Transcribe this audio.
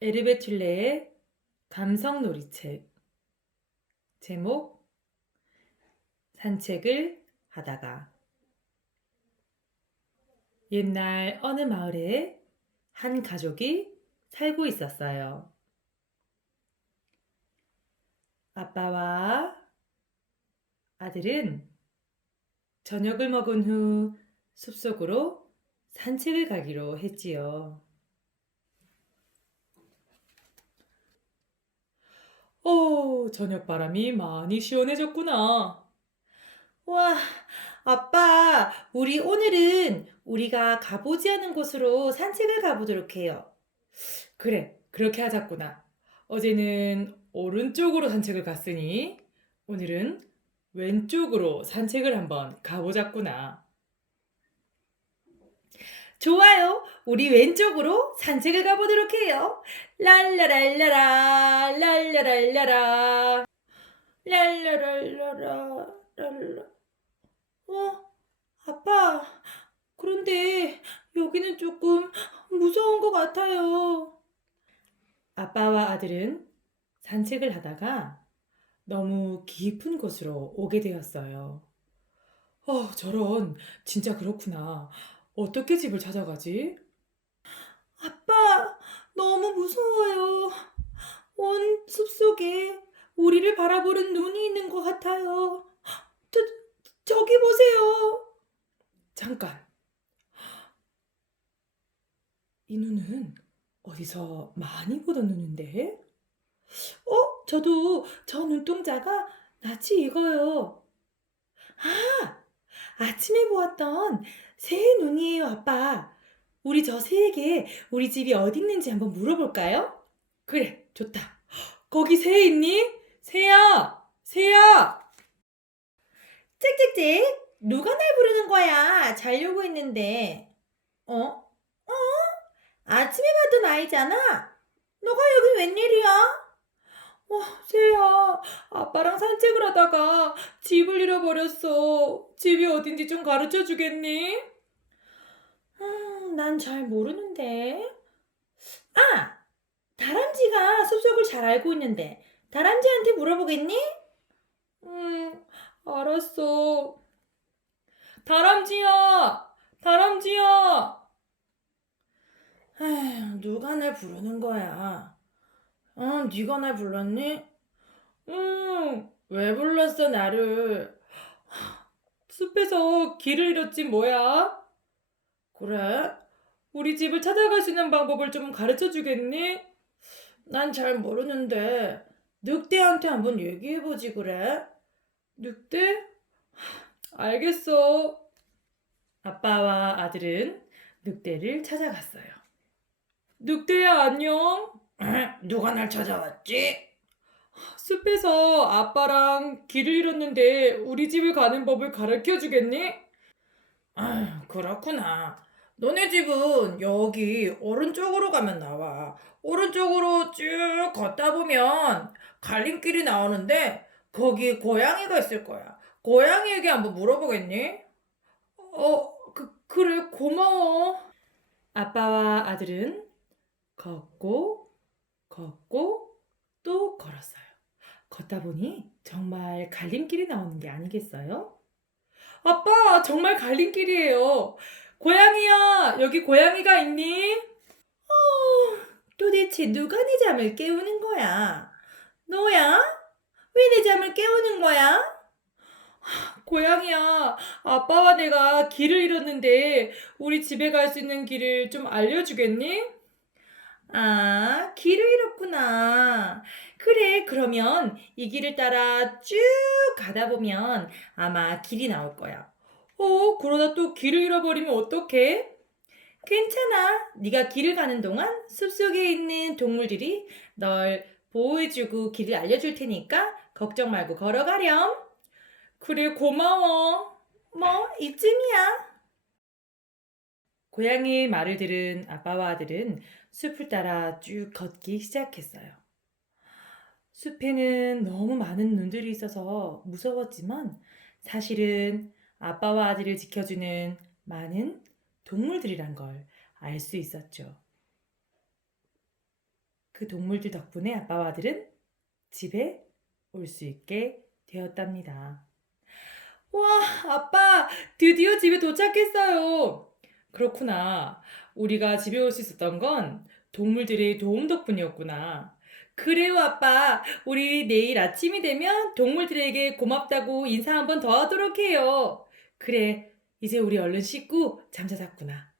에르베툴레의 감성 놀이책 제목 산책을 하다가 옛날 어느 마을에 한 가족이 살고 있었어요. 아빠와 아들은 저녁을 먹은 후 숲속으로 산책을 가기로 했지요. 어, 저녁 바람이 많이 시원해졌구나. 와, 아빠, 우리 오늘은 우리가 가보지 않은 곳으로 산책을 가보도록 해요. 그래, 그렇게 하자꾸나. 어제는 오른쪽으로 산책을 갔으니 오늘은 왼쪽으로 산책을 한번 가보자꾸나. 좋아요. 우리 왼쪽으로 산책을 가보도록 해요. 랄라랄라라, 랄라랄라라, 랄라랄라라, 랄라. 어, 아빠. 그런데 여기는 조금 무서운 것 같아요. 아빠와 아들은 산책을 하다가 너무 깊은 곳으로 오게 되었어요. 어, 저런, 진짜 그렇구나. 어떻게 집을 찾아가지? 아빠, 너무 무서워요. 온 숲속에 우리를 바라보는 눈이 있는 것 같아요. 저, 저기 보세요. 잠깐. 이 눈은 어디서 많이 보던 눈인데? 어, 저도 저 눈동자가 낯이 익어요. 아, 아침에 보았던 새의 눈이에요, 아빠. 우리 저 새에게 우리 집이 어디 있는지 한번 물어볼까요? 그래, 좋다. 거기 새 있니? 새야, 새야. 짹짹짹, 누가 날 부르는 거야? 자려고 했는데. 어? 어? 아침에 봤던 아이잖아. 너가 여기 웬일이야? 어, 새야, 아빠랑 산책을 하다가 집을 잃어버렸어. 집이 어딘지 좀 가르쳐 주겠니? 음, 난 잘 모르는데. 아! 다람쥐가 숲속을 잘 알고 있는데, 다람쥐한테 물어보겠니? 음, 알았어. 다람쥐야! 다람쥐야! 에휴, 누가 날 부르는 거야? 어, 네가 날 불렀니? 응, 왜 불렀어, 나를? 숲에서 길을 잃었지, 뭐야? 그래? 우리 집을 찾아갈 수 있는 방법을 좀 가르쳐 주겠니? 난 잘 모르는데, 늑대한테 한번 얘기해보지, 그래? 늑대? 알겠어. 아빠와 아들은 늑대를 찾아갔어요. 늑대야, 안녕? 누가 날 찾아왔지? 숲에서 아빠랑 길을 잃었는데 우리 집을 가는 법을 가르쳐 주겠니? 아, 그렇구나. 너네 집은 여기 오른쪽으로 가면 나와. 오른쪽으로 쭉 걷다 보면 갈림길이 나오는데 거기 고양이가 있을 거야. 고양이에게 한번 물어보겠니? 어, 그, 그래, 고마워. 아빠와 아들은 걷고 걷고 또 걸었어요. 걷다 보니 정말 갈림길이 나오는 게 아니겠어요? 아빠, 정말 갈림길이에요. 고양이야, 여기 고양이가 있니? 어, 도대체 누가 내 잠을 깨우는 거야? 너야? 왜 내 잠을 깨우는 거야? 고양이야, 아빠와 내가 길을 잃었는데 우리 집에 갈 수 있는 길을 좀 알려주겠니? 아, 길을 잃었구나. 그래, 그러면 이 길을 따라 쭉 가다 보면 아마 길이 나올 거야. 어, 그러다 또 길을 잃어버리면 어떡해? 괜찮아. 네가 길을 가는 동안 숲속에 있는 동물들이 널 보호해주고 길을 알려줄 테니까 걱정 말고 걸어가렴. 그래, 고마워. 뭐, 이쯤이야. 고양이의 말을 들은 아빠와 아들은 숲을 따라 쭉 걷기 시작했어요. 숲에는 너무 많은 눈들이 있어서 무서웠지만 사실은 아빠와 아들을 지켜주는 많은 동물들이란 걸 알 수 있었죠. 그 동물들 덕분에 아빠와 아들은 집에 올 수 있게 되었답니다. 와, 아빠, 드디어 집에 도착했어요. 그렇구나. 우리가 집에 올 수 있었던 건 동물들의 도움 덕분이었구나. 그래요, 아빠. 우리 내일 아침이 되면 동물들에게 고맙다고 인사 한번 더 하도록 해요. 그래, 이제 우리 얼른 씻고 잠자자꾸나.